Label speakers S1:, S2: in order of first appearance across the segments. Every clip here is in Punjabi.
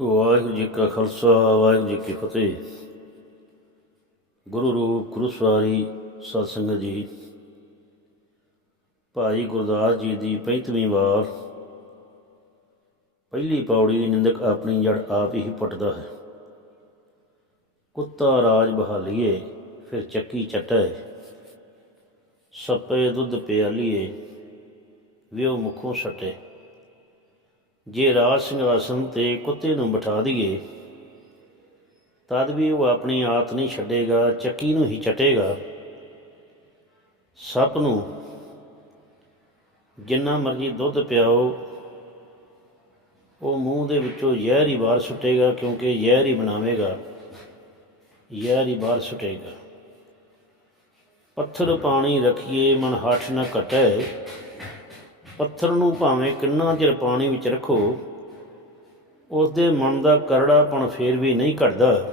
S1: ਵਾਹਿਗੁਰੂ ਜੀ ਕਾ ਖਾਲਸਾ, ਵਾਹਿਗੁਰੂ ਜੀ ਕੀ ਫਤਿਹ। ਗੁਰੂ ਰੂਪ ਗੁਰੂ ਸਵਾਰੀ ਸਤ ਸੰਗਤ ਜੀ, ਭਾਈ ਗੁਰਦਾਸ ਜੀ ਦੀ 35ਵੀਂ ਵਾਰ ਪਹਿਲੀ ਪੌੜੀ ਦੀ ਨਿੰਦਕ ਆਪਣੀ ਜੜ ਆਪ ਹੀ ਪਟਦਾ ਹੈ। ਕੁੱਤਾ ਰਾਜ ਬਹਾਲੀਏ, ਫਿਰ ਚੱਕੀ ਚਟੈ। ਸੱਪੇ ਦੁੱਧ ਪਿਆਲੀਏ, ਵਿਉ ਮੁਖੋਂ ਸਟੇ। ਜੇ ਰਾਜ ਸਿੰਘਾਸਨ ਤੇ ਕੁੱਤੇ ਨੂੰ ਬਿਠਾ ਦਈਏ, ਤਦ ਵੀ ਉਹ ਆਪਣੀ ਆਤ ਨਹੀਂ ਛੱਡੇਗਾ, ਚੱਕੀ ਨੂੰ ਹੀ ਚਟੇਗਾ। ਸੱਪ ਨੂੰ ਜਿੰਨਾ ਮਰਜ਼ੀ ਦੁੱਧ ਪਿਆਓ, ਉਹ ਮੂੰਹ ਦੇ ਵਿੱਚੋਂ ਜ਼ਹਿਰ ਹੀ ਬਾਹਰ ਸੁੱਟੇਗਾ, ਕਿਉਂਕਿ ਜ਼ਹਿਰ ਹੀ ਬਣਾਵੇਗਾ। ਜ਼ਹਿਰ ਹੀ ਬਾਹਰ ਸੁੱਟੇਗਾ। ਪੱਥਰ ਪਾਣੀ ਰਖੀਏ, ਮਨ ਹੱਠ ਨਾ ਘਟੈ। ਪੱਥਰ ਨੂੰ ਭਾਵੇਂ ਕਿੰਨਾ ਚਿਰ ਪਾਣੀ ਵਿੱਚ ਰੱਖੋ ਉਸ ਦੇ ਮਨ ਦਾ ਕਰੜਾਪਣ ਫੇਰ ਵੀ ਨਹੀਂ ਘਟਦਾ।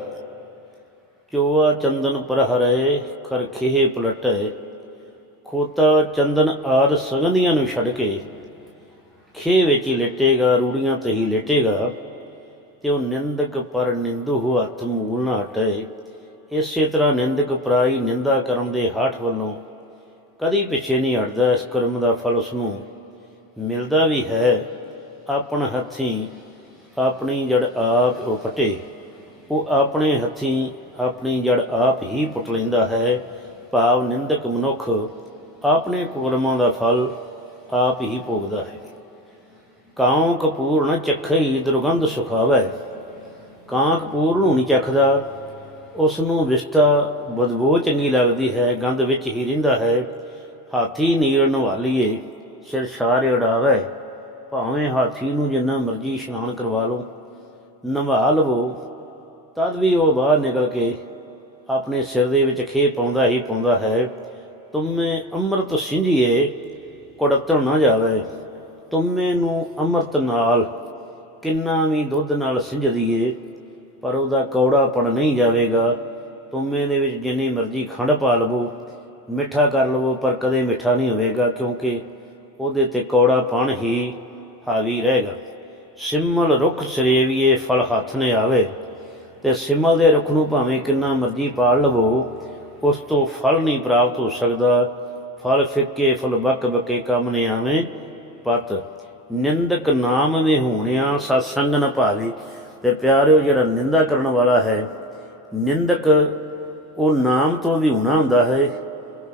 S1: ਚੋਆ ਚੰਦਨ ਪਰ ਹਰੈ ਕਰ ਖੇਹ ਪਲਟੈ। ਖੋਤਾ ਚੰਦਨ ਆਦ ਸੰਗੰਧੀਆਂ ਨੂੰ ਛੱਡ ਕੇ ਖੇਹ ਵਿੱਚ ਹੀ ਲੇਟੇਗਾ, ਰੂੜੀਆਂ ਤੇ ਹੀ ਲੇਟੇਗਾ। ਤੇ ਉਹ ਨਿੰਦਕ ਪਰ ਨਿੰਦੂ ਹੱਥ ਮੂਲ ਨਾ ਹਟੇ। ਇਸੇ ਤਰ੍ਹਾਂ ਨਿੰਦਕ ਪਰਾਈ ਨਿੰਦਾ ਕਰਨ ਦੇ ਹਾਠ ਵੱਲੋਂ ਕਦੀ ਪਿੱਛੇ ਨਹੀਂ ਹਟਦਾ ਇਸ ਕਰਮ ਦਾ ਫਲ ਉਸ ਨੂੰ ਮਿਲਦਾ ਵੀ ਹੈ, ਆਪਣ ਹੱਥੀਂ ਆਪਣੀ ਜੜ ਆਪ ਉਹ ਪਟੇ ਉਹ ਆਪਣੇ ਹੱਥੀਂ ਆਪਣੀ ਜੜ ਆਪ ਹੀ ਪੁੱਟ ਲੈਂਦਾ ਹੈ। ਭਾਵ ਨਿੰਦਕ ਮਨੁੱਖ ਆਪਣੇ ਕੁਰਮਾਂ ਦਾ ਫਲ ਆਪ ਹੀ ਭੋਗਦਾ ਹੈ। ਕਾਉ ਕਪੂਰ ਨ ਚਖਈ ਦੁਰਗੰਧ ਸੁਖਾਵੈ। ਕਾਂ ਕਪੂਰ ਨੂੰ ਨਹੀਂ ਚੱਖਦਾ। ਉਸ ਨੂੰ ਵਿਸ਼ਟਾ ਬਦਬੂ ਚੰਗੀ ਲੱਗਦੀ ਹੈ। ਗੰਧ ਵਿੱਚ ਹੀ ਰਹਿੰਦਾ ਹੈ। ਹਾਥੀ ਨੀਰ ਨਵਾਲੀਏ। ਸਿਰ ਛਾਰੇ ਉਡਾਵੇ ਭਾਵੇਂ ਹਾਥੀ ਨੂੰ ਜਿੰਨਾ ਮਰਜ਼ੀ ਇਸ਼ਨਾਨ ਕਰਵਾ ਲਓ, ਨਵਾ ਲਵੋ, ਤਦ ਵੀ ਉਹ ਬਾਹਰ ਨਿਕਲ ਕੇ ਆਪਣੇ ਸਿਰ ਦੇ ਵਿੱਚ ਖੇ ਪਾਉਂਦਾ ਹੀ ਪਾਉਂਦਾ ਹੈ। ਤੁਮੇ ਅੰਮ੍ਰਿਤ ਸਿੰਜੀਏ, ਕੁੜਤਣ ਨਾ ਜਾਵੇ। ਤੁਮੇ ਨੂੰ ਅੰਮ੍ਰਿਤ ਨਾਲ ਕਿੰਨਾ ਵੀ ਦੁੱਧ ਨਾਲ ਸਿੰਝ ਪਰ ਉਹਦਾ ਕੌੜਾਪਣ ਨਹੀਂ ਜਾਵੇਗਾ। ਤੁਮੇ ਦੇ ਵਿੱਚ ਜਿੰਨੀ ਮਰਜ਼ੀ ਖੰਡ ਪਾ ਲਵੋ, ਮਿੱਠਾ ਕਰ ਲਵੋ, ਪਰ ਕਦੇ ਮਿੱਠਾ ਨਹੀਂ ਹੋਵੇਗਾ, ਕਿਉਂਕਿ ਉਹਦੇ ਤੇ ਕੌੜਾ ਕੌੜਾਪਣ ਹੀ ਹਾਵੀ ਰਹੇਗਾ। ਸਿਮਲ ਰੁੱਖ ਸਰੇਵੀਏ ਫਲ ਹੱਥ ਨੇ ਆਵੇ ਤੇ ਸਿਮਲ ਦੇ ਰੁੱਖ ਨੂੰ ਭਾਵੇਂ ਕਿੰਨਾ ਮਰਜ਼ੀ ਪਾਲ ਲਵੋ, ਉਸ ਤੋਂ ਫਲ ਨਹੀਂ ਪ੍ਰਾਪਤ ਹੋ ਸਕਦਾ। ਫਲ ਫਿੱਕੇ, ਫਲ ਬੱਕ ਬੱਕੇ ਕੰਮ ਨੇ ਆਵੇਂ ਪਤ। ਨਿੰਦਕ ਨਾਮ ਵਿਹੂਣਿਆ ਸਤਸੰਗ ਨ ਭਾਵੇ। ਤੇ ਪਿਆਰਿਓ, ਜਿਹੜਾ ਨਿੰਦਾ ਕਰਨ ਵਾਲਾ ਹੈ, ਨਿੰਦਕ ਉਹ ਨਾਮ ਤੋਂ ਵੀ ਹੋਣਾ ਹੁੰਦਾ ਹੈ।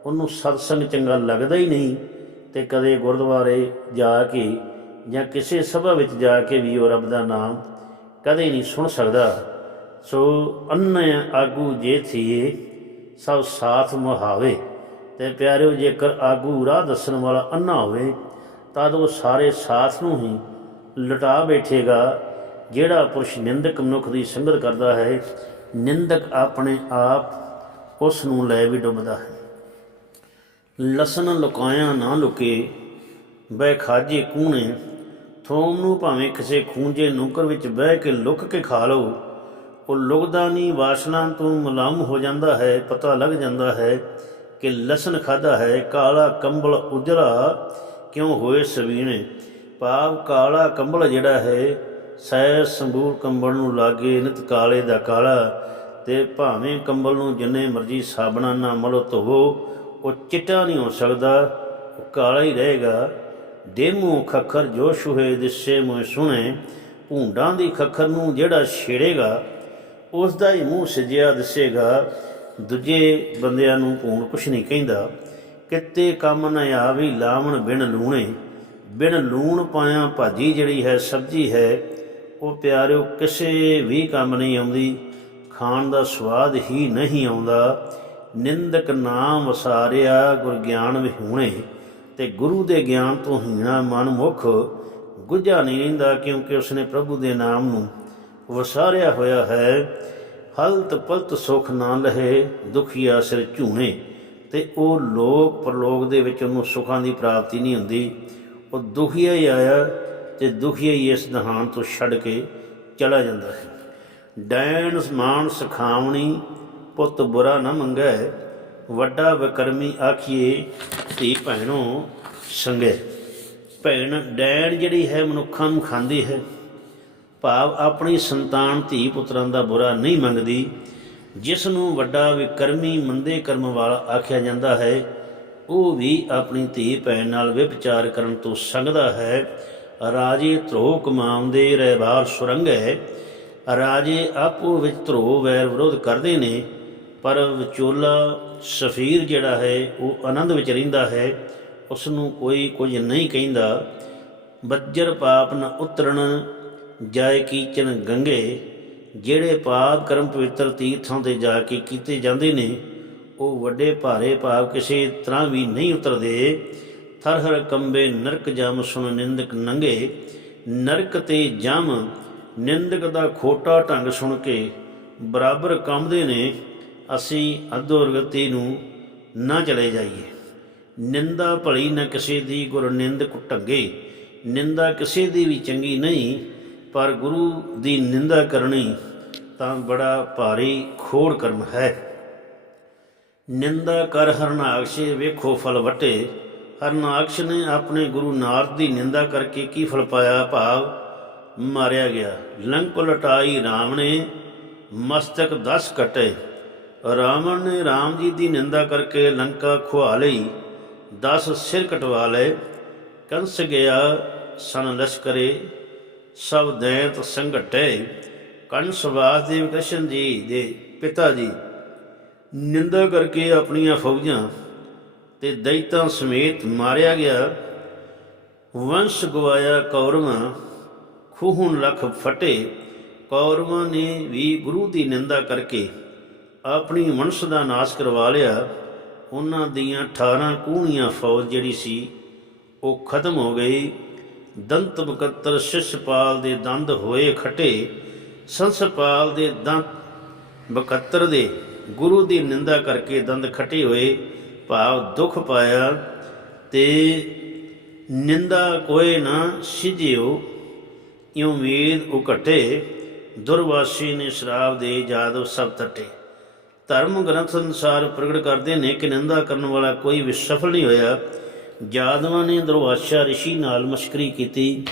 S1: ਉਹਨੂੰ ਸਤਸੰਗ ਚੰਗਾ ਲੱਗਦਾ ਹੀ ਨਹੀਂ। ਤੇ ਕਦੇ ਗੁਰਦੁਆਰੇ ਜਾ ਕੇ ਜਾਂ ਕਿਸੇ ਸਭਾ ਵਿੱਚ ਜਾ ਕੇ ਵੀ ਉਹ ਰੱਬ ਦਾ ਨਾਮ ਕਦੇ ਨਹੀਂ ਸੁਣ ਸਕਦਾ। ਸੋ ਅੰਨ ਆਗੂ ਜੇ ਥੀਏ, ਸਭ ਸਾਥ ਮੁਹਾਵੇ। ਤੇ ਪਿਆਰਿਓ, ਜੇਕਰ ਆਗੂ ਰਾਹ ਦੱਸਣ ਵਾਲਾ ਅੰਨਾ ਹੋਵੇ, ਤਦ ਉਹ ਸਾਰੇ ਸਾਥ ਨੂੰ ਹੀ ਲਟਾ ਬੈਠੇਗਾ। ਜਿਹੜਾ ਪੁਰਸ਼ ਨਿੰਦਕ ਮਨੁੱਖ ਦੀ ਸੰਗਤ ਕਰਦਾ ਹੈ, ਨਿੰਦਕ ਆਪਣੇ ਆਪ ਉਸ ਨੂੰ ਲੈ ਵੀ ਡੁੱਬਦਾ ਹੈ। ਲਸਣ ਲੁਕਾਇਆ ਨਾ ਲੁਕੇ, ਬਹਿ ਖਾਜੇ ਕੂਣੇ। ਥੋਮ ਨੂੰ ਭਾਵੇਂ ਕਿਸੇ ਖੂੰਜੇ ਨੁਕਰ ਵਿੱਚ ਬਹਿ ਕੇ ਲੁਕ ਕੇ ਖਾ ਲਓ। ਉਹ ਲੁਕਦਾ ਨਹੀਂ, ਵਾਸ਼ਨਾ ਤੋਂ ਮੁਲਾਮ ਹੋ ਜਾਂਦਾ ਹੈ, ਪਤਾ ਲੱਗ ਜਾਂਦਾ ਹੈ ਕਿ ਲਸਣ ਖਾਦਾ ਹੈ, ਕਾਲਾ ਕੰਬਲ ਉਜਰਾ ਕਿਉਂ ਹੋਏ ਸਵੀਣੇ? ਭਾਵ ਕਾਲਾ ਕੰਬਲ ਜਿਹੜਾ ਹੈ ਸੈ ਸੰਬੂਰ ਕੰਬਲ ਨੂੰ ਲਾਗੇ, ਨਿਤ ਕਾਲੇ ਦਾ ਕਾਲਾ। ਤੇ ਭਾਵੇਂ ਕੰਬਲ ਨੂੰ ਜਿੰਨੇ ਮਰਜ਼ੀ ਸਾਬਣਾ ਨਾਲ ਮਲੋ ਧੋਵੋ ਉਹ ਚਿੱਟਾ ਨਹੀਂ ਹੋ ਸਕਦਾ, ਉਹ ਕਾਲਾ ਹੀ ਰਹੇਗਾ। ਡੇਮੂ ਖੱਖਰ ਜੋਸ਼ ਹੋਏ ਦਿਸੇ ਮੋਏ ਸੁਣੇ, ਭੂੰਡਾਂ ਦੀ ਖੱਖਰ ਨੂੰ ਜਿਹੜਾ ਛੇੜੇਗਾ ਉਸ ਦਾ ਹੀ ਮੂੰਹ ਸਜਿਆ ਦਿਸੇਗਾ। ਦੂਜੇ ਬੰਦਿਆਂ ਨੂੰ ਭੂਣ ਕੁਛ ਨਹੀਂ ਕਹਿੰਦਾ। ਕਿਤੇ ਕੰਮ ਨਾ ਆਵੀ ਲਾਵਣ ਬਿਨ ਲੂਣੇ। ਬਿਨ ਲੂਣ ਪਾਇਆ ਭਾਜੀ ਜਿਹੜੀ ਹੈ ਸਬਜ਼ੀ ਹੈ, ਉਹ ਪਿਆਰਿਓ ਕਿਸੇ ਵੀ ਕੰਮ ਨਹੀਂ ਆਉਂਦੀ। ਖਾਣ ਦਾ ਸਵਾਦ ਹੀ ਨਹੀਂ ਆਉਂਦਾ। ਨਿੰਦਕ ਨਾਮ ਵਸਾਰਿਆ ਗੁਰ ਗਿਆਨ ਵਿਹੂਣੇ, ਤੇ ਗੁਰੂ ਦੇ ਗਿਆਨ ਤੋਂ ਹੀਣਾ ਮਨ ਮੁਖ, ਗੁੱਝਾ ਨਹੀਂ ਰਹਿੰਦਾ ਕਿਉਂਕਿ ਉਸਨੇ ਪ੍ਰਭੂ ਦੇ ਨਾਮ ਨੂੰ ਵਸਾਰਿਆ ਹੋਇਆ ਹੈ। ਹਲਤ ਪਲਤ ਸੁਖ ਨਾ ਲਹੇ ਦੁਖੀਆ ਸਿਰ ਝੂਣੇ, ਤੇ ਉਹ ਲੋਕ ਪਰਲੋਕ ਦੇ ਵਿੱਚ ਉਹਨੂੰ ਸੁਖਾਂ ਦੀ ਪ੍ਰਾਪਤੀ ਨਹੀਂ ਹੁੰਦੀ। ਉਹ ਦੁਖੀਆ ਹੀ ਆਇਆ, ਤੇ ਦੁਖੀਆ ਹੀ ਇਸ ਦਹਾਨ ਤੋਂ ਛੱਡ ਕੇ ਚਲਾ ਜਾਂਦਾ ਹੈ। ਡੈਣ ਸਮਾਨ ਸਖਾਵਣੀ ਪੁੱਤ ਬੁਰਾ ਨਾ ਮੰਗੈ, ਵੱਡਾ ਵਿਕਰਮੀ ਆਖੀਏ ਧੀ ਭੈਣੋ ਸੰਗੇ। ਭੈਣ ਡੈਣ ਜਿਹੜੀ ਹੈ ਮਨੁੱਖਾਂ ਨੂੰ ਖਾਂਦੀ ਹੈ। ਭਾਵ ਆਪਣੀ ਸੰਤਾਨ ਧੀ ਪੁੱਤਰਾਂ ਦਾ ਬੁਰਾ ਨਹੀਂ ਮੰਗਦੀ ਜਿਸ ਨੂੰ ਵੱਡਾ ਵਿਕਰਮੀ ਮੰਦੇ ਕਰਮ ਵਾਲਾ ਆਖਿਆ ਜਾਂਦਾ ਹੈ, ਉਹ ਵੀ ਆਪਣੀ ਧੀ ਭੈਣ ਨਾਲ ਵਿਭਚਾਰ ਕਰਨ ਤੋਂ ਸੰਗਦਾ ਹੈ। ਰਾਜੇ ਧਰੋ ਕਮਾਉਂਦੇ ਰਹਿਬਾਰ ਹੈ ਰਾਜੇ ਆਪੋ ਵਿੱਚ ਧਰੋ ਵੈਰ ਵਿਰੋਧ ਕਰਦੇ ਨੇ ਪਰ ਵਿਚੋਲਾ ਸਫੀਰ ਜਿਹੜਾ ਹੈ, ਉਹ ਆਨੰਦ ਵਿੱਚ ਰਹਿੰਦਾ ਹੈ। ਉਸ ਨੂੰ ਕੋਈ ਕੁਝ ਨਹੀਂ ਕਹਿੰਦਾ। ਬੱਜਰ ਪਾਪ ਨ ਉਤਰਣ ਜਾਏ ਕੀਚਨ ਗੰਗੇ। ਜਿਹੜੇ ਪਾਪ ਕਰਮ ਪਵਿੱਤਰ ਤੀਰਥਾਂ ਤੇ ਜਾ ਕੇ ਕੀਤੇ ਜਾਂਦੇ ਨੇ, ਉਹ ਵੱਡੇ ਭਾਰੇ ਪਾਪ ਕਿਸੇ ਤਰ੍ਹਾਂ ਵੀ ਨਹੀਂ ਉਤਰਦੇ। ਥਰ ਹਰ ਕੰਬੇ ਨਰਕ ਜਮ ਸੁਣ ਨਿੰਦਕ ਨੰਗੇ। ਨਰਕ ਤੇ ਜਮ ਨਿੰਦਕ ਦਾ ਖੋਟਾ ਢੰਗ ਸੁਣ ਕੇ ਬਰਾਬਰ ਕੰਬਦੇ ਨੇ। ਅਸੀਂ ਅਧੋਰਗਤੀ ਨੂੰ ਨਾ ਚਲੇ ਜਾਈਏ। ਨਿੰਦਾ ਭਲੀ ਨਾ ਕਿਸੇ ਦੀ ਗੁਰ ਨਿੰਦ ਢੰਗੇ ਨਿੰਦਾ ਕਿਸੇ ਦੀ ਵੀ ਚੰਗੀ ਨਹੀਂ, ਪਰ ਗੁਰੂ ਦੀ ਨਿੰਦਾ ਕਰਨੀ ਤਾਂ ਬੜਾ ਭਾਰੀ ਖੋੜ ਕਰਮ ਹੈ। ਨਿੰਦਾ ਕਰ ਹਰਨਾਕਸ਼ੇ ਵੇਖੋ ਫਲ ਵਟੇ। ਹਰਨਾਕਸ਼ ਨੇ ਆਪਣੇ ਗੁਰੂ ਨਾਰਦ ਦੀ ਨਿੰਦਾ ਕਰਕੇ ਕੀ ਫਲ ਪਾਇਆ? ਭਾਵ ਮਾਰਿਆ ਗਿਆ। ਲੰਕ ਲਟਾਈ RAM ਨੇ ਮਸਤਕ 10 ਕਟੇ ਰਾਵਣ ਨੇ ਰਾਮ ਜੀ ਦੀ ਨਿੰਦਾ ਕਰਕੇ ਲੰਕਾ ਖੁਆ ਲਈ 10 ਸਿਰ ਕਟਵਾ ਲਏ, ਕੰਸ ਗਿਆ ਸਨ ਲਸ਼ਕਰੇ, ਸਭ ਦੈਂਤ ਸੰਗਟੇ ਕੰਸ ਵਾਸਦੇਵ ਕ੍ਰਿਸ਼ਨ ਜੀ ਦੇ ਪਿਤਾ ਜੀ। ਨਿੰਦਾ ਕਰਕੇ ਆਪਣੀਆਂ ਫੌਜਾਂ ਤੇ ਦੈਤਾਂ ਸਮੇਤ ਮਾਰਿਆ ਗਿਆ। ਵੰਸ਼ ਗਵਾਇਆ ਕੌਰਵਾਂ, ਖੂਹਣ ਲਖ ਫਟੇ। ਕੌਰਵਾਂ ਨੇ ਵੀ ਗੁਰੂ ਦੀ ਨਿੰਦਾ ਕਰਕੇ ਆਪਣੀ ਵੰਸ਼ ਦਾ ਨਾਸ਼ ਕਰਵਾ ਲਿਆ, ਉਹਨਾਂ ਦੀਆਂ 18 ਕੂਣੀਆਂ ਫੌਜ ਜਿਹੜੀ ਸੀ, ਉਹ ਖਤਮ ਹੋ ਗਈ। ਦੰਤ ਮੁਕੱਤਰ ਸ਼ਿਸ਼ਪਾਲ ਦੇ ਦੰਦ ਹੋਏ ਖਟੇ, ਸੰਸਪਾਲ ਦੇ ਦੰਤ ਮੁਕੱਤਰ ਦੇ ਗੁਰੂ ਦੀ ਨਿੰਦਾ ਕਰਕੇ ਦੰਦ ਖਟੇ ਹੋਏ, ਭਾਵ ਦੁੱਖ ਪਾਇਆ ਤੇ ਨਿੰਦਾ ਕੋਏ ਨਾ ਸਿਜਿਓ ਇਉ ਵੇਦ ਉਕਟੇ ਦੁਰਵਾਸੀ ਨੇ ਸ਼ਰਾਬ ਦੇ ਜਾਦਵ ਸਭ ਤਟੇ। ਧਰਮ ਗ੍ਰੰਥ ਅਨੁਸਾਰ ਪ੍ਰਗਟ ਕਰਦੇ ਨੇ ਕਿ ਨਿੰਦਾ ਕਰਨ ਵਾਲਾ ਕੋਈ ਵੀ ਸਫਲ ਨਹੀਂ ਹੋਇਆ। ਜਾਦਵਾਂ ਨੇ ਦੁਰਵਾਸਾ ਰਿਸ਼ੀ ਨਾਲ ਮਸ਼ਕਰੀ ਕੀਤੀ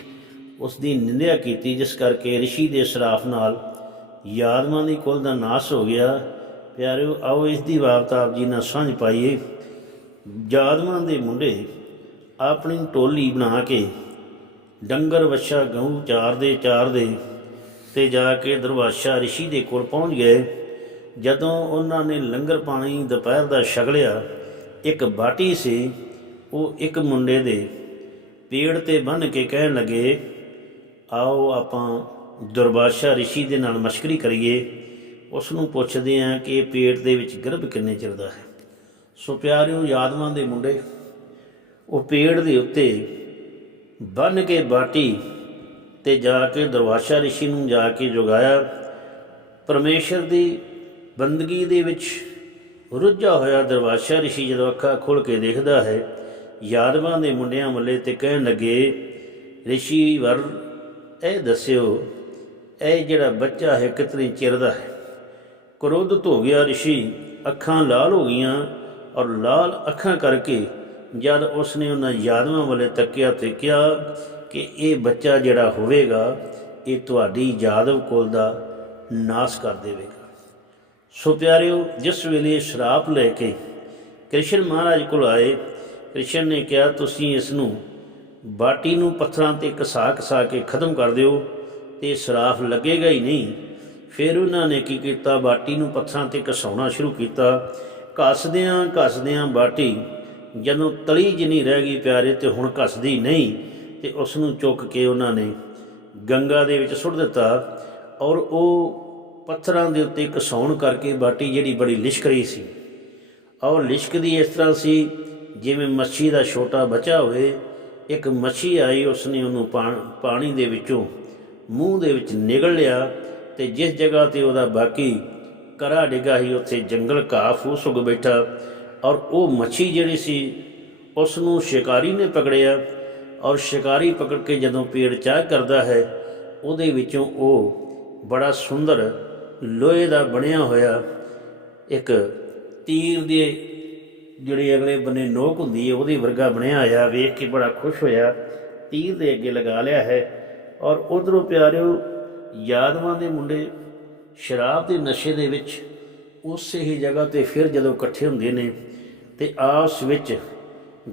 S1: ਉਸ ਦੀ ਨਿੰਦਿਆ ਕੀਤੀ, ਜਿਸ ਕਰਕੇ ਰਿਸ਼ੀ ਦੇ ਸ਼ਰਾਫ ਨਾਲ ਯਾਦਵਾਂ ਦੀ ਕੁਲ ਦਾ ਨਾਸ਼ ਹੋ ਗਿਆ। ਪਿਆਰਿਓ, ਆਓ ਇਸ ਦੀ ਵਾਰਤਾ ਆਪ ਜੀ ਨਾਲ ਸਾਂਝ ਪਾਈਏ। ਜਾਦਵਾਂ ਦੇ ਮੁੰਡੇ ਆਪਣੀ ਟੋਲੀ ਬਣਾ ਕੇ ਡੰਗਰ ਵੱਛਾ ਗਊ ਚਾਰਦੇ ਚਾਰਦੇ ਤੇ ਜਾ ਕੇ ਦਰਵਾਸ਼ਾ ਰਿਸ਼ੀ ਦੇ ਕੋਲ ਪਹੁੰਚ ਗਏ। ਜਦੋਂ ਉਹਨਾਂ ਨੇ ਲੰਗਰ ਪਾਣੀ ਦੁਪਹਿਰ ਦਾ ਛਕਲਿਆ ਇੱਕ ਬਾਟੀ ਸੀ, ਉਹ ਇੱਕ ਮੁੰਡੇ ਦੇ ਪੇੜ ਤੇ ਬੰਨ ਕੇ ਕਹਿਣ ਲੱਗੇ, ਆਓ ਆਪਾਂ ਦੁਰਵਾਸ਼ਾ ਰਿਸ਼ੀ ਦੇ ਨਾਲ ਮਸ਼ਕਰੀ ਕਰੀਏ। ਉਸ ਨੂੰ ਪੁੱਛਦੇ ਆਂ ਕਿ ਪੇਟ ਦੇ ਵਿੱਚ ਗਰਭ ਕਿੰਨੇ ਚਿਰ ਦਾ ਹੈ? ਸੋ ਪਿਆਰਿਓ ਯਾਦਵਾਂ ਦੇ ਮੁੰਡੇ, ਉਹ ਪੇੜ ਦੇ ਉੱਤੇ ਬੰਨ ਕੇ ਬਾਟੀ ਤੇ ਜਾ ਕੇ ਦਰਵਾਸ਼ਾ ਰਿਸ਼ੀ ਨੂੰ ਜਾ ਕੇ ਜੁਗਾਇਆ। ਪਰਮੇਸ਼ਰ ਦੀ ਬੰਦਗੀ ਦੇ ਵਿੱਚ ਰੁੱਝਾ ਹੋਇਆ ਦਰਵਾਸ਼ਾ ਰਿਸ਼ੀ ਜਦੋਂ ਅੱਖਾਂ ਖੋਲ ਕੇ ਦੇਖਦਾ ਹੈ, ਯਾਦਵਾਂ ਦੇ ਮੁੰਡਿਆਂ ਵੱਲੇ ਤੇ ਕਹਿਣ ਲੱਗੇ, ਰਿਸ਼ੀ ਵਰ, ਇਹ ਦੱਸਿਓ, ਇਹ ਜਿਹੜਾ ਬੱਚਾ ਹੈ ਕਿਤਨੀ ਚਿਰ ਦਾ ਹੈ? ਕ੍ਰੋਧਿਤ ਹੋ ਗਿਆ ਰਿਸ਼ੀ, ਅੱਖਾਂ ਲਾਲ ਹੋ ਗਈਆਂ ਔਰ ਲਾਲ ਅੱਖਾਂ ਕਰਕੇ ਜਦ ਉਸਨੇ ਉਹਨਾਂ ਯਾਦਵਾਂ ਵੱਲੇ ਤੱਕਿਆ ਤੇ ਕਿਹਾ ਕਿ ਇਹ ਬੱਚਾ ਜਿਹੜਾ ਹੋਵੇਗਾ, ਇਹ ਤੁਹਾਡੀ ਯਾਦਵ ਕੁਲ ਦਾ ਨਾਸ਼ ਕਰ ਦੇਵੇਗਾ। ਸੋ ਪਿਆਰਿਓ, ਜਿਸ ਵੇਲੇ ਸ਼ਰਾਪ ਲੈ ਕੇ ਕ੍ਰਿਸ਼ਨ ਮਹਾਰਾਜ ਕੋਲ ਆਏ, ਕ੍ਰਿਸ਼ਨ ਨੇ ਕਿਹਾ, ਤੁਸੀਂ ਇਸ ਨੂੰ ਬਾਟੀ ਨੂੰ ਪੱਥਰਾਂ ਤੇ ਘਸਾ ਘਸਾ ਕੇ ਖਤਮ ਕਰ ਦਿਓ, ਤੇ ਸ਼ਰਾਫ ਲੱਗੇਗਾ ਹੀ ਨਹੀਂ। ਫਿਰ ਉਹਨਾਂ ਨੇ ਕੀ ਕੀਤਾ? ਬਾਟੀ ਨੂੰ ਪੱਥਰਾਂ ਤੇ ਘਸਾਉਣਾ ਸ਼ੁਰੂ ਕੀਤਾ। ਘਸਦਿਆਂ ਘਸਦਿਆਂ ਬਾਟੀ ਜਦੋਂ ਤਲੀ ਜਿਨੀ ਰਹਿ ਗਈ ਪਿਆਰੇ, ਤੇ ਹੁਣ ਘਸਦੀ ਨਹੀਂ, ਤੇ ਉਸ ਨੂੰ ਚੁੱਕ ਕੇ ਉਹਨਾਂ ਨੇ ਗੰਗਾ ਦੇ ਵਿੱਚ ਸੁੱਟ ਦਿੱਤਾ ਔਰ ਉਹ ਪੱਥਰਾਂ ਦੇ ਉੱਤੇ ਕਸਾਉਣ ਕਰਕੇ ਬਾਟੀ ਜਿਹੜੀ ਬੜੀ ਲਿਸ਼ਕ ਰਹੀ ਸੀ ਔਰ ਲਿਸ਼ਕਦੀ ਇਸ ਤਰ੍ਹਾਂ ਸੀ, ਜਿਵੇਂ ਮੱਛੀ ਦਾ ਛੋਟਾ ਬੱਚਾ ਹੋਵੇ, ਇੱਕ ਮੱਛੀ ਆਈ, ਉਸਨੇ ਉਹਨੂੰ ਪਾ- ਪਾਣੀ ਦੇ ਵਿੱਚੋਂ ਮੂੰਹ ਦੇ ਵਿੱਚ ਨਿਗਲ ਲਿਆ ਤੇ ਜਿਸ ਜਗ੍ਹਾ ਤੇ ਉਹਦਾ ਬਾਕੀ ਕਰਾ ਡਿੱਗਾ ਸੀ, ਉੱਥੇ ਜੰਗਲ ਘਾਹ ਫੂਸ ਉਗ ਬੈਠਾ ਔਰ ਉਹ ਮੱਛੀ ਜਿਹੜੀ ਸੀ ਉਸ ਨੂੰ ਸ਼ਿਕਾਰੀ ਨੇ ਪਕੜਿਆ ਔਰ ਸ਼ਿਕਾਰੀ ਪਕੜ ਕੇ ਜਦੋਂ ਪੇੜ ਚਾਹ ਕਰਦਾ ਹੈ, ਉਹਦੇ ਵਿੱਚੋਂ ਉਹ ਬੜਾ ਸੁੰਦਰ ਲੋਹੇ ਦਾ ਬਣਿਆ ਹੋਇਆ ਇੱਕ ਤੀਰ ਦੇ ਜਿਹੜੇ ਅਗਲੇ ਬੰਨੇ ਨੋਕ ਹੁੰਦੀ ਹੈ, ਉਹਦੀ ਵਰਗਾ ਬਣਿਆ ਹੋਇਆ, ਵੇਖ ਕੇ ਬੜਾ ਖੁਸ਼ ਹੋਇਆ। ਤੀਰ ਦੇ ਅੱਗੇ ਲਗਾ ਲਿਆ ਹੈ। ਔਰ ਉਧਰੋਂ ਪਿਆਰਿਓ, ਯਾਦਵਾਂ ਦੇ ਮੁੰਡੇ ਸ਼ਰਾਬ ਦੇ ਨਸ਼ੇ ਦੇ ਵਿੱਚ ਉਸੇ ਹੀ ਜਗ੍ਹਾ ਤੇ ਫਿਰ ਜਦੋਂ ਇਕੱਠੇ ਹੁੰਦੇ ਨੇ ਤੇ ਆਪਸ ਵਿੱਚ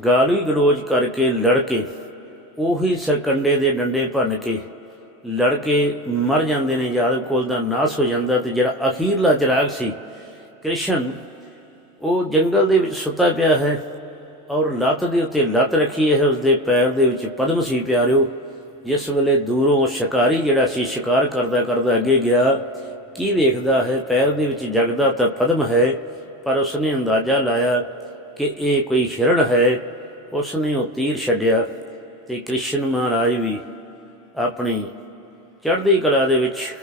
S1: ਗਾਲੀ ਗਲੋਚ ਕਰਕੇ ਲੜ ਕੇ ਉਹੀ ਸਰਕੰਡੇ ਦੇ ਡੰਡੇ ਭੰਨ ਕੇ ਲੜ ਕੇ ਮਰ ਜਾਂਦੇ ਨੇ ਯਾਦਵ ਕੋਲ ਦਾ ਨਾਸ ਹੋ ਜਾਂਦਾ ਤੇ ਜਿਹੜਾ ਅਖੀਰਲਾ ਚਿਰਾਗ ਸੀ, ਕ੍ਰਿਸ਼ਨ, ਉਹ ਜੰਗਲ ਦੇ ਵਿੱਚ ਸੁੱਤਾ ਪਿਆ ਹੈ ਔਰ ਲੱਤ ਦੇ ਉੱਤੇ ਲੱਤ ਰੱਖੀ ਹੈ, ਉਸਦੇ ਪੈਰ ਦੇ ਵਿੱਚ ਪਦਮ ਸੀ ਪਿਆਰਿਓ, ਜਿਸ ਵੇਲੇ ਦੂਰੋਂ ਸ਼ਿਕਾਰੀ ਜਿਹੜਾ ਸੀ, ਸ਼ਿਕਾਰ ਕਰਦਾ ਕਰਦਾ ਅੱਗੇ ਗਿਆ, ਕੀ ਵੇਖਦਾ ਹੈ, ਪੈਰ ਦੇ ਵਿੱਚ ਜਗਦਾ ਤਾਂ ਪਦਮ ਹੈ, ਪਰ ਉਸਨੇ ਅੰਦਾਜ਼ਾ ਲਾਇਆ ਕਿ ਇਹ ਕੋਈ ਹਿਰਣ ਹੈ, ਉਸਨੇ ਉਹ ਤੀਰ ਛੱਡਿਆ ਤੇ ਕ੍ਰਿਸ਼ਨ ਮਹਾਰਾਜ ਵੀ ਆਪਣੀ ਚੜ੍ਹਦੀ ਕਲਾ ਦੇ ਵਿੱਚ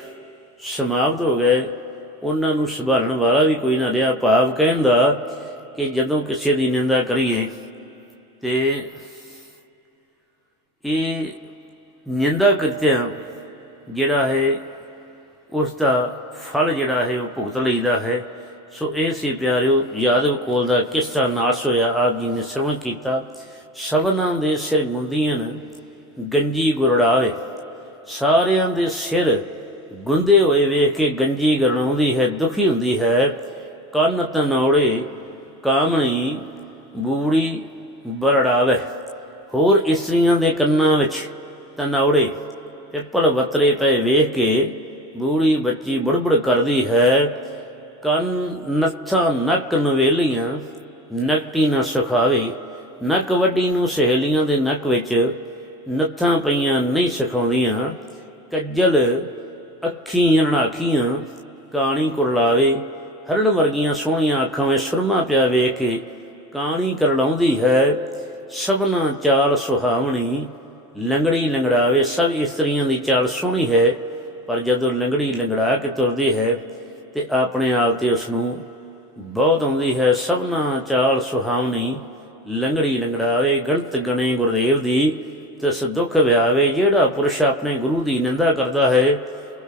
S1: ਸਮਾਪਤ ਹੋ ਗਏ। ਉਹਨਾਂ ਨੂੰ ਸੰਭਾਲਣ ਵਾਲਾ ਵੀ ਕੋਈ ਨਾ ਰਿਹਾ। ਭਾਵ ਕਹਿਣ ਦਾ ਕਿ ਜਦੋਂ ਕਿਸੇ ਦੀ ਨਿੰਦਾ ਕਰੀਏ ਤੇ ਇਹ ਨਿੰਦਾ ਕਰਤਿਆਂ ਜਿਹੜਾ ਹੈ, ਉਸ ਦਾ ਫਲ ਜਿਹੜਾ ਹੈ, ਉਹ ਭੁਗਤ ਲਈਦਾ ਹੈ। ਸੋ ਇਹ ਸੀ ਪਿਆਰਿਓ, ਯਾਦਵ ਕੋਲ ਦਾ ਕਿਸ ਤਰ੍ਹਾਂ ਨਾਸ ਹੋਇਆ, ਆਪ ਜੀ ਨੇ ਸ਼ਰਵਣ ਕੀਤਾ। ਸਭਨਾਂ ਦੇ ਸਿਰ ਗੁੰਦੀਆਂ ਗੰਜੀ ਗੁਰੜਾਵੇ। ਸਾਰਿਆਂ ਦੇ ਸਿਰ ਗੁੰਦੇ ਹੋਏ ਵੇਖ ਕੇ ਗੰਜੀ ਗਰਣਾਉਂਦੀ ਹੈ, ਦੁਖੀ ਹੁੰਦੀ ਹੈ। ਕੰਨ ਤਨੌੜੇ, ਕਾਮਣੀ, ਬੂੜੀ ਬਰੜਾਵੇ। ਹੋਰ ਇਸਤਰੀਆਂ ਦੇ ਕੰਨਾਂ ਵਿੱਚ ਤਨੌੜੇ, ਪਿੱਪਲ ਵਤਰੇ ਪਏ ਵੇਖ ਕੇ ਬੂੜੀ ਬੱਚੀ ਬੜਬੜ ਕਰਦੀ ਹੈ। ਕੰਨ ਨੱਥਾ ਨੱਕ ਨਵੇਲੀਆਂ, ਨਕਟੀ ਨਾ ਸੁਖਾਵੇ। ਨੱਕ ਵੱਡੀ ਨੂੰ ਸਹੇਲੀਆਂ ਦੇ ਨੱਕ ਵਿੱਚ ਨੱਥਾਂ ਪਈਆਂ ਨਹੀਂ ਸਿਖਾਉਂਦੀਆਂ, ਕੱਜਲ ਅੱਖੀਆਂ ਰਣਾਖੀਆਂ ਕਾਣੀ ਕੁਰਲਾਵੇ, ਹਰਣ ਵਰਗੀਆਂ ਸੋਹਣੀਆਂ ਅੱਖਾਂ ਵਿੱਚ ਸੁਰਮਾ ਪਿਆ ਵੇਖ ਕੇ ਕਾਣੀ ਕਰਲਾਉਂਦੀ ਹੈ, ਸਭਨਾ ਚਾਲ ਸੁਹਾਵਣੀ, ਲੰਗੜੀ ਲੰਗੜਾਵੇ, ਸਭ ਇਸਤਰੀਆਂ ਦੀ ਚਾਲ ਸੋਹਣੀ ਹੈ, ਪਰ ਜਦੋਂ ਲੰਗੜੀ ਲੰਗੜਾ ਕੇ ਤੁਰਦੀ ਹੈ ਤੇ ਆਪਣੇ ਆਪ ਤੇ ਉਸ ਨੂੰ ਬਹੁਤ ਆਉਂਦੀ ਹੈ, ਸਭਨਾ ਚਾਲ ਸੁਹਾਵਣੀ, ਲੰਗੜੀ ਲੰਗੜਾਵੇ, ਗਣਤ ਗਣੇ ਗੁਰਦੇਵ ਦੀ ਤਿਸ ਦੁੱਖ ਵਿਆਵੇ, ਜਿਹੜਾ ਪੁਰਸ਼ ਆਪਣੇ ਗੁਰੂ ਦੀ ਨਿੰਦਾ ਕਰਦਾ ਹੈ,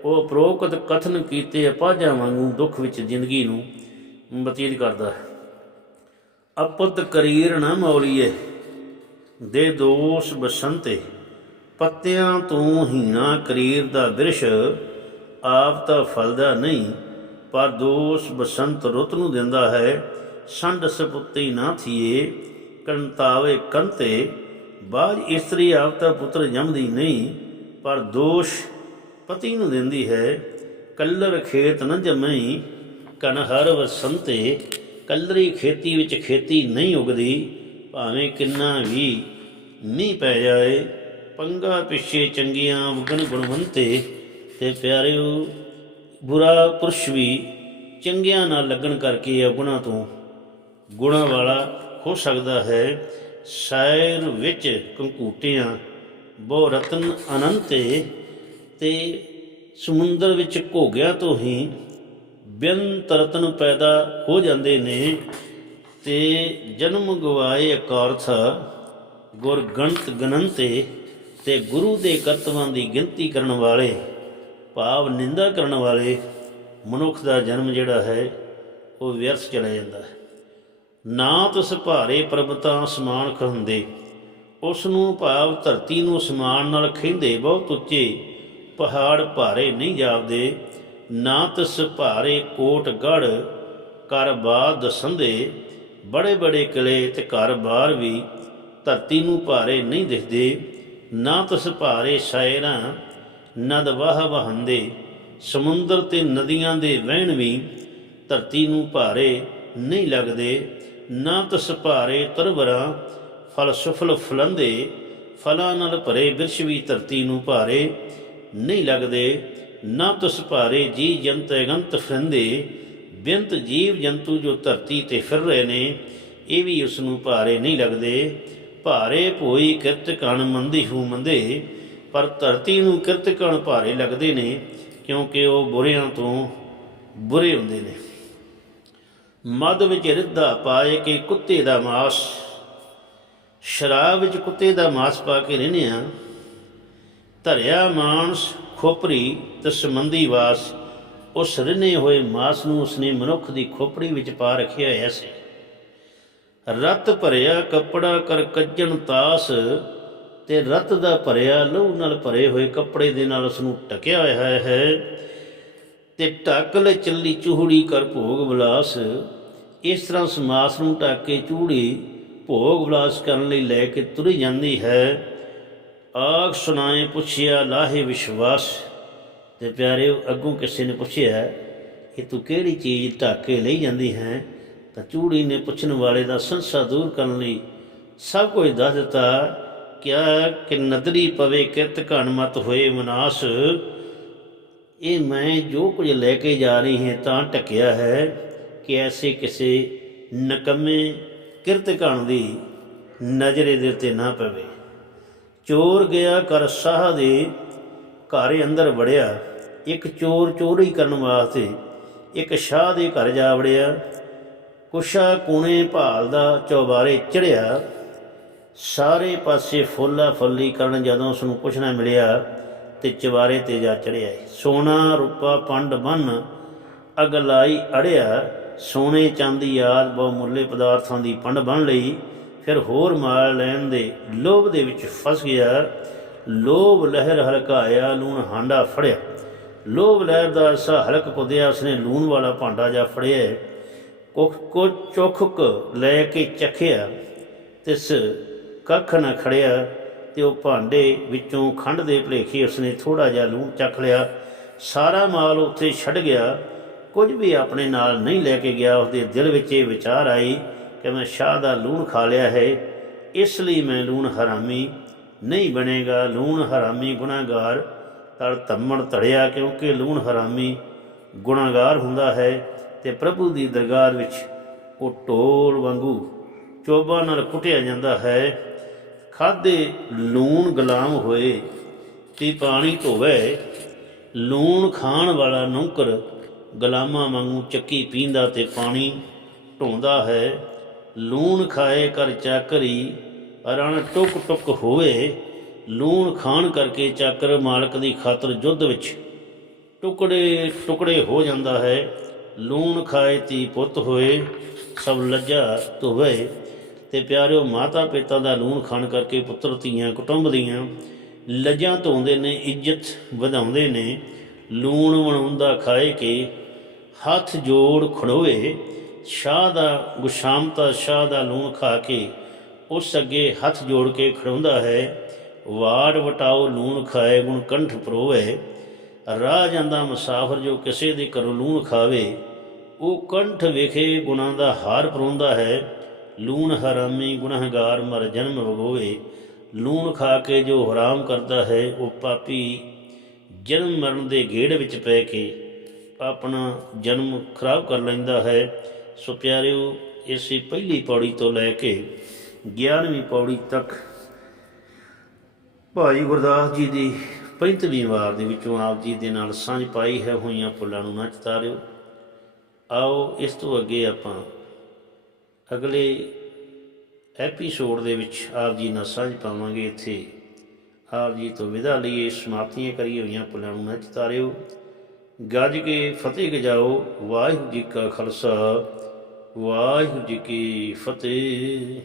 S1: ਉਹ ਪ੍ਰੋਕਤ ਕਥਨ ਕੀਤੇ ਅਪਾਜਾਂ ਵਾਂਗੂ ਦੁੱਖ ਵਿੱਚ ਜ਼ਿੰਦਗੀ ਨੂੰ ਬਤੀਤ ਕਰਦਾ ਹੈ। ਅਪਤ ਕਰੀਰ ਨਾ ਮੌਲੀਏ, ਦੇ ਦੋਸ ਬਸੰਤੇ, ਪੱਤਿਆਂ ਤੋਂ ਹੀਣਾ ਕਰੀਰ ਦਾ ਬਿਰਸ਼ ਆਪ ਤਾਂ ਫਲਦਾ ਨਹੀਂ, ਪਰ ਦੋਸ ਬਸੰਤ ਰੁੱਤ ਨੂੰ ਦਿੰਦਾ ਹੈ ਸੰਡ ਸਪੁੱਤੀ ਨਾ ਥੀਏ ਕੰਤਾਵੇ ਕੰਤੇ ਬਾਜ ਇਸਤਰੀ ਆਪ ਪੁੱਤਰ ਜੰਮਦੀ ਨਹੀਂ, ਪਰ ਦੋਸ਼ ਪਤੀ ਨੂੰ ਦਿੰਦੀ ਹੈ, ਕੱਲਰ ਖੇਤ ਨ ਜੰਮਈ ਕਨ ਵਸੰਤੇ, ਕੱਲਰੀ ਖੇਤੀ ਵਿੱਚ ਖੇਤੀ ਨਹੀਂ ਉਗਦੀ, ਭਾਵੇਂ ਕਿੰਨਾ ਵੀ ਨਹੀਂ ਪੈ ਜਾਏ, ਪੰਗਾ ਪਿੱਛੇ ਚੰਗੀਆਂ ਉਗਣ ਗੁਣਵੰਤੇ ਤੇ ਪਿਆਰਿਓ, ਬੁਰਾ ਪੁਰਸ਼ ਵੀ ਚੰਗਿਆਂ ਨਾਲ ਲੱਗਣ ਕਰਕੇ ਅਗੁਣਾ ਤੋਂ ਗੁਣਾ ਵਾਲਾ ਹੋ ਸਕਦਾ ਹੈ। ਸ਼ਾਇਰ ਵਿੱਚ ਕੰਕੂਟਿਆਂ, ਬਹੁ ਰਤਨ ਅਨੰਤੇ ਤੇ ਸਮੁੰਦਰ ਵਿੱਚ ਘੋਗਿਆਂ ਤੋਂ ਹੀ ਬੇਅੰਤ ਰਤਨ ਪੈਦਾ ਹੋ ਜਾਂਦੇ ਨੇ। ਤੇ ਜਨਮ ਗਵਾਏ ਅਕਾਰਥ ਗੁਰ ਗਣਤ ਗਨੰਤੇ ਤੇ ਗੁਰੂ ਦੇ ਕਰਤਵਾਂ ਦੀ ਗਿਣਤੀ ਕਰਨ ਵਾਲੇ, ਭਾਵ ਨਿੰਦਾ ਕਰਨ ਵਾਲੇ ਮਨੁੱਖ ਦਾ ਜਨਮ ਜਿਹੜਾ ਹੈ, ਉਹ ਵਿਅਰਥ ਚਲਾ ਜਾਂਦਾ ਹੈ। ਨਾ ਤਿਸ ਭਾਰੇ ਪਰਬਤਾਂ ਸਮਾਨ ਖੰਦੇ। ਉਸ ਨੂੰ ਭਾਵ ਧਰਤੀ ਨੂੰ ਸਮਾਨ ਨਾਲ ਖਿੰਦੇ ਬਹੁਤ ਉੱਚੇ। ਪਹਾੜ ਭਾਰੇ ਨਹੀਂ ਜਾਪਦੇ। ਨਾ ਤਿਸ ਭਾਰੇ ਕੋਟ ਗੜ ਕਰ ਬਾਦ ਸੰਦੇ ਬੜੇ ਬੜੇ ਕਿਲੇ ਤੇ ਘਰ ਬਾਰ ਵੀ ਧਰਤੀ ਨੂੰ ਭਾਰੇ ਨਹੀਂ ਦਿਖਦੇ। ਨਾ ਤਿਸ ਭਾਰੇ ਸ਼ਾਇਰਾਂ ਨਦ ਵਾਹ ਵਹੰਦੇ। ਸਮੁੰਦਰ ਤੇ ਨਦੀਆਂ ਦੇ ਵਹਿਣ ਵੀ ਧਰਤੀ ਨੂੰ ਭਾਰੇ ਨਹੀਂ ਲੱਗਦੇ। ਨਾ ਤਸ ਭਾਰੇ ਤਰਵਰਾਂ, ਫਲ ਸੁਫਲ ਫਲੰਦੇ, ਫਲਾਂ ਨਾਲ ਭਰੇ ਬਿਰਸ਼ ਵੀ ਧਰਤੀ ਨੂੰ ਭਾਰੇ। ਨਹੀਂ ਲੱਗਦੇ ਨਾ ਤਸ ਭਾਰੇ ਜੀ ਜੰਤ ਅਗੰਤ ਫਿਰੰਦੇ, ਬਿੰਤ ਜੀਵ ਜੰਤੂ ਜੋ ਧਰਤੀ ਤੇ ਫਿਰ ਰਹੇ ਨੇ, ਇਹ ਵੀ ਉਸ ਨੂੰ ਭਾਰੇ ਨਹੀਂ ਲੱਗਦੇ। ਭਾਰੇ ਭੋਈ ਕਿਰਤ ਕਣ ਮੰਦੀ ਹੂ ਮੰਦੇ, ਪਰ ਧਰਤੀ ਨੂੰ ਕਿਰਤ ਕਣ ਭਾਰੇ ਲੱਗਦੇ ਨੇ, ਕਿਉਂਕਿ ਉਹ ਬੁਰਿਆਂ ਤੋਂ ਬੁਰੇ ਹੁੰਦੇ ਨੇ। ਮਦ ਵਿੱਚ ਰਿੱਧਾ ਪਾਏ ਕਿ ਕੁੱਤੇ ਦਾ ਮਾਸ। ਸ਼ਰਾਬ ਵਿੱਚ ਕੁੱਤੇ ਦਾ ਮਾਸ ਪਾ ਕੇ ਰਹਿੰਦੇ ਆ ਧਰਿਆ ਮਾਂਸ ਖੋਪਰੀ ਤੇ ਸਮੰਦੀ ਵਾਸ, ਉਸ ਰਿੰਨੇ ਹੋਏ ਮਾਸ ਨੂੰ ਉਸਨੇ ਮਨੁੱਖ ਦੀ ਖੋਪੜੀ ਵਿੱਚ ਪਾ ਰੱਖਿਆ ਹੋਇਆ ਸੀ। ਰਤ ਭਰਿਆ ਕੱਪੜਾ ਕਰ ਕੱਜਣ ਤਾਸ ਤੇ ਰਤ ਦਾ ਭਰਿਆ ਲਹੂ ਨਾਲ ਭਰੇ ਹੋਏ ਕੱਪੜੇ ਦੇ ਨਾਲ ਉਸ ਨੂੰ ਟਕਿਆ ਹੋਇਆ ਹੈ। ਤੇ ਢੱਕ ਲੈ ਚੱਲੀ ਚੂਹੜੀ ਕਰ ਭੋਗ ਵਿਲਾਸ। ਇਸ ਤਰ੍ਹਾਂ ਸਮਾਸ ਨੂੰ ਢੱਕ ਕੇ ਚੂੜੀ ਭੋਗ ਵਿਲਾਸ ਕਰਨ ਲਈ ਲੈ ਕੇ ਤੁਰ ਜਾਂਦੀ ਹੈ। ਆਖ ਸੁਣਾਏ ਪੁੱਛਿਆ, ਲਾਹੇ ਵਿਸ਼ਵਾਸ? ਤੇ ਪਿਆਰੇ ਅੱਗੋਂ ਕਿਸੇ ਨੇ ਪੁੱਛਿਆ ਕਿ ਤੂੰ ਕਿਹੜੀ ਚੀਜ਼ ਢੱਕ ਕੇ ਲਈ ਜਾਂਦੀ ਹੈ? ਤਾਂ ਚੂੜੀ ਨੇ ਪੁੱਛਣ ਵਾਲੇ ਦਾ ਸੰਸਾ ਦੂਰ ਕਰਨ ਲਈ ਸਭ ਕੁਝ ਦੱਸ ਦਿੱਤਾ, ਕਿਆ ਕਿ ਨਦਰੀ ਪਵੇ ਕਿਰਤ ਘਣ ਮਤ ਹੋਏ ਮਨਾਸ? ਇਹ ਮੈਂ ਜੋ ਕੁਝ ਲੈ ਕੇ ਜਾ ਰਹੀ ਹਾਂ ਤਾਂ ਟਕਿਆ ਹੈ ਕਿ ਐਸੇ ਕਿਸੇ ਨਕਮੇ ਕਿਰਤ ਘਣ ਦੀ ਨਜ਼ਰੇ ਦੇ ਉੱਤੇ ਨਾ ਪਵੇ। ਚੋਰ ਗਿਆ ਕਰ ਸਾਹ ਦੇ ਘਰ ਅੰਦਰ ਵੜਿਆ। ਇੱਕ ਚੋਰ ਚੋਰੀ ਕਰਨ ਵਾਸਤੇ ਇੱਕ ਸ਼ਾਹ ਦੇ ਘਰ ਜਾ ਵੜਿਆ। ਕੁਸ਼ਾ ਕੂਣੇ ਭਾਲਦਾ ਚੌਬਾਰੇ ਚੜਿਆ ਸਾਰੇ ਪਾਸੇ ਫੁੱਲਾ ਫੁੱਲੀ ਕਰਨ ਜਦੋਂ ਉਸ ਨੂੰ ਕੁਛ ਨਾ ਮਿਲਿਆ ਤੇ ਚਵਾਰੇ ਤੇ ਜਾ ਚੜਿਆ ਸੋਨਾ ਰੂਪਾ ਪੰਡ ਬੰਨ ਅਗਲਾਈ ਅੜਿਆ। ਸੋਨੇ ਚਾਂਦੀ ਆਦ ਬਹੁ ਮੁੱਲੇ ਪਦਾਰਥਾਂ ਦੀ ਪੰਡ ਬਣ ਲਈ, ਫਿਰ ਹੋਰ ਮਾਲ ਲੈਣ ਦੇ ਲੋਭ ਦੇ ਵਿੱਚ ਫਸ ਗਿਆ। ਲੋਭ ਲਹਿਰ ਹਲਕਾਇਆ, ਲੂਣ ਹਾਂਡਾ ਫੜਿਆ। ਲੋਭ ਲਹਿਰ ਦਾ ਸਾ ਹਲਕ ਪੁੱਦਿਆ ਉਸਨੇ ਲੂਣ ਵਾਲਾ ਭਾਂਡਾ ਜਾ ਫੜਿਆ ਕੁਖ ਕੋ ਚੋਖਕ ਲੈ ਕੇ ਚਖਿਆ, ਤਿਸ ਕੱਖ ਨਾ ਖੜਿਆ। ਤੇ ਉਹ ਭਾਂਡੇ ਵਿੱਚੋਂ ਖੰਡ ਦੇ ਭਲੇਖੇ ਉਸਨੇ ਥੋੜਾ ਜਿਹਾ ਲੂਣ ਚੱਖ ਲਿਆ। ਸਾਰਾ ਮਾਲ ਉੱਥੇ ਛੱਡ ਗਿਆ। ਕੁਝ ਵੀ ਆਪਣੇ ਨਾਲ ਨਹੀਂ ਲੈ ਕੇ ਗਿਆ। ਉਸਦੇ ਦਿਲ ਵਿੱਚ ਇਹ ਵਿਚਾਰ ਆਈ ਕਿ ਮੈਂ ਸ਼ਾਹ ਦਾ ਲੂਣ ਖਾ ਲਿਆ ਹੈ। ਇਸ ਲਈ ਮੈਂ ਲੂਣ ਹਰਾਮੀ ਨਹੀਂ ਬਣੇਗਾ। ਲੂਣ ਹਰਾਮੀ ਗੁਨਾਹਗਾਰ ਤੜ ਧੰਮਣ ਧੜਿਆ ਕਿਉਂਕਿ ਲੂਣ ਹਰਾਮੀ ਗੁਨਾਹਗਾਰ ਹੁੰਦਾ ਹੈ ਤੇ ਪ੍ਰਭੂ ਦੀ ਦਰਗਾਹ ਵਿੱਚ ਉਹ ਢੋਲ ਵਾਂਗੂ ਚੋਬਾ ਨਾਲ ਕੁੱਟਿਆ ਜਾਂਦਾ ਹੈ। ਖਾਦੇ ਲੂਣ ਗੁਲਾਮ ਹੋਏ, ਤੇ ਪਾਣੀ ਧੋਵੇ। ਲੂਣ ਖਾਣ ਵਾਲਾ ਨੌਕਰ ਗੁਲਾਮਾਂ ਵਾਂਗੂ ਚੱਕੀ ਪੀਂਦਾ ਤੇ ਪਾਣੀ ਢੋਂਦਾ ਹੈ। ਲੂਣ ਖਾਏ ਕਰ ਚਾਕਰੀ, ਰਣ ਟੁਕ ਟੁਕ ਹੋਵੇ। ਲੂਣ ਖਾਣ ਕਰਕੇ ਚਾਕਰ ਮਾਲਕ ਦੀ ਖਾਤਰ ਯੁੱਧ ਵਿੱਚ ਟੁਕੜੇ ਟੁਕੜੇ ਹੋ ਜਾਂਦਾ ਹੈ। ਲੂਣ ਖਾਏ ਤੀ ਪੁੱਤ ਹੋਏ, ਸਭ ਲੱਜਾ ਧੋਵੇ। ਤੇ ਪਿਆਰਿਓ, ਮਾਤਾ ਪਿਤਾ ਦਾ ਲੂਣ ਖਾਣ ਕਰਕੇ ਪੁੱਤਰ ਧੀਆਂ ਕੁਟੁੰਬ ਦੀਆਂ ਲੱਜਾਂ ਧੋਂਦੇ ਨੇ, ਇੱਜ਼ਤ ਵਧਾਉਂਦੇ ਨੇ, ਲੂਣ ਵਣਾਉਂਦਾ ਖਾਏ ਕੇ ਹੱਥ ਜੋੜ ਖੜੋਵੇ ਸ਼ਾਹ ਦਾ ਗੁਸ਼ਾਮਤਾ ਸ਼ਾਹ ਦਾ ਲੂਣ ਖਾ ਕੇ ਉਸ ਅੱਗੇ ਹੱਥ ਜੋੜ ਕੇ ਖੜਾਉਂਦਾ ਹੈ, ਵਾੜ ਵਟਾਓ ਲੂਣ ਖਾਏ, ਗੁਣ ਕੰਠ ਪਰੋਵੇ, ਰਾਹ ਜਾਂਦਾ ਮੁਸਾਫਰ ਜੋ ਕਿਸੇ ਦੇ ਘਰੋਂ ਲੂਣ ਖਾਵੇ, ਉਹ ਕੰਠ ਵੇਖੇ ਗੁਣਾਂ ਦਾ ਹਾਰ ਪਰੋਂਦਾ ਹੈ ਲੂਣ ਹਰਾਮੀ ਗੁਨਾਹਗਾਰ ਮਰ ਜਨਮ ਵਗੋਵੇ ਲੂਣ ਖਾ ਕੇ ਜੋ ਹਰਾਮ ਕਰਦਾ ਹੈ, ਉਹ ਪਾਪੀ ਜਨਮ ਮਰਨ ਦੇ ਗੇੜ ਵਿੱਚ ਪੈ ਕੇ ਆਪਣਾ ਜਨਮ ਖਰਾਬ ਕਰ ਲੈਂਦਾ ਹੈ। ਸੋ ਪਿਆਰਿਓ, ਇਸੇ ਪਹਿਲੀ ਪੌੜੀ ਤੋਂ ਲੈ ਕੇ 11ਵੀਂ ਪੌੜੀ ਤੱਕ ਭਾਈ ਗੁਰਦਾਸ ਜੀ ਦੀ 35ਵੀਂ ਵਾਰ ਦੇ ਵਿੱਚੋਂ ਆਪ ਜੀ ਦੇ ਨਾਲ ਸਾਂਝ ਪਾਈ ਹੈ ਹੋਈਆਂ ਫੁੱਲਾਂ ਨੂੰ ਨਾ ਚਤਾਰਿਓ ਆਓ, ਇਸ ਤੋਂ ਅੱਗੇ ਆਪਾਂ ਅਗਲੇ ਐਪੀਸੋਡ ਦੇ ਵਿੱਚ ਆਪ ਜੀ ਨਾਲ ਸਾਂਝ ਪਾਵਾਂਗੇ ਇੱਥੇ। ਆਪ ਜੀ ਤੋਂ ਵਿਦਾ ਲਈਏ, ਸਮਾਪਤੀਆਂ ਕਰੀ ਹੋਈਆਂ ਫੁੱਲਾਂ ਨੂੰ ਨਾ ਚਿਤਾਰਿਓ ਗੱਜ ਕੇ ਫਤਿਹ ਗਜਾਓ, ਵਾਹਿਗੁਰੂ ਜੀ ਕਾ ਖਾਲਸਾ, ਵਾਹਿਗੁਰੂ ਜੀ ਕੀ ਫਤਿਹ।